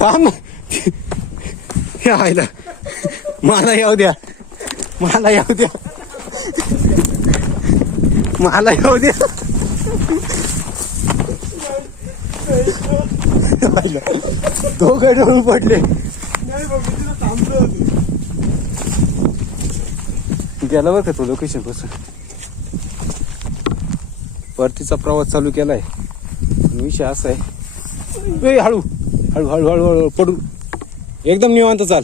थांब आयला मला येऊ द्या मला येऊ द्या मला येऊ द्या दोघं डोळू पडले गेला बरं का तो लोकेशन पासून परतीचा प्रवास चालू केलाय विषय असा आहे हळू हळू हळू हळू हळू पडू एकदम निवांत चाल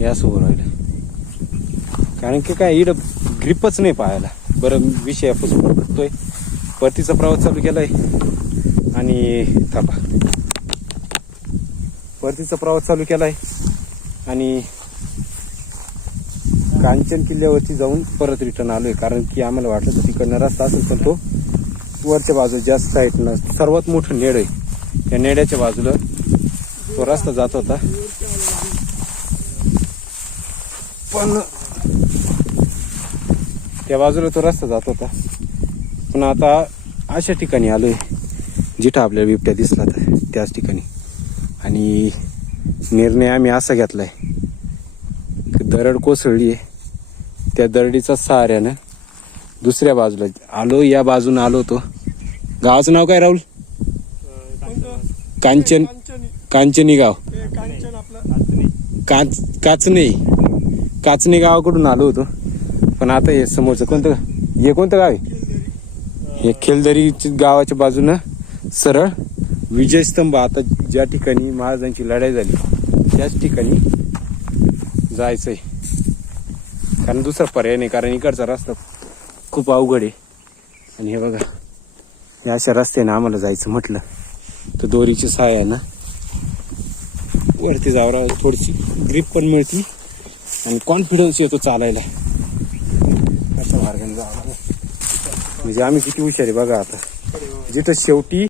या सोबत राहिलं कारण की काय इकडं ग्रिपच नाही पाहायला बरं विषयापासून बघतोय परतीचा प्रवास चालू केलाय आणि थांबा परतीचा प्रवास चालू केलाय आणि कांचन किल्ल्यावरती जाऊन परत रिटर्न आलोय कारण की आम्हाला वाटलं तर तिकडनं रस्ता असेल पण तो वरच्या बाजूला जास्त साईडनं सर्वात मोठं नेड आहे त्या नेड्याच्या बाजूला तो रस्ता जात होता पण त्या बाजूला तो रस्ता जात होता पण आता अशा ठिकाणी आलोय जिथं आपल्याला बिबट्या दिसला तर त्याच ठिकाणी आणि निर्णय आम्ही असा घेतलाय दरड कोसळली आहे त्या दरडीचा सहाऱ्यानं दुसऱ्या बाजूला आलो या बाजून आलो तो गावाचं नाव काय राहुल कांचनी गाव काचणी गावाकडून आलो होतो पण आता हे समोरचं कोणतं गाव आहे हे खेलदरी गावाच्या बाजूनं सरळ विजयस्तंभ आता ज्या ठिकाणी महाराजांची लढाई झाली त्याच ठिकाणी जायचंय कारण दुसरा पर्याय नाही कारण इकडचा रस्ता खूप अवघड आहे आणि हे बघा या अशा रस्त्याने आम्हाला जायचं म्हटलं तर दोरीची सहाय्य आहे ना वरती जावं थोडीशी ग्रीप पण मिळते आणि कॉन्फिडन्स येतो चालायला अशा मार्गाने जावं म्हणजे आम्ही किती हुशार आहे बघा आता जिथं शेवटी